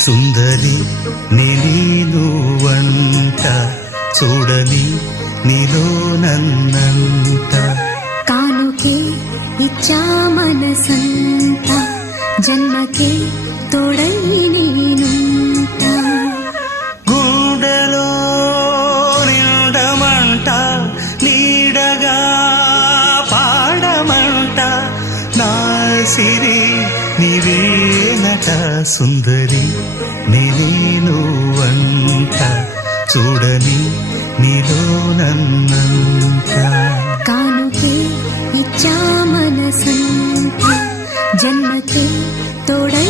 సుందరి నేను వంట చూడని నీలో నన్నంట కానుకే ఇచ్చా మనసంత జన్మకే తోడై నేనుంట గుండెలో నిండమంట నీడగా పాడమంట నా సిరి నీవేనట సుందరి నేను వంట చూడని నీలో నన్నంత కానుకే ఇచ్చా మనసంత జన్మకే తోడై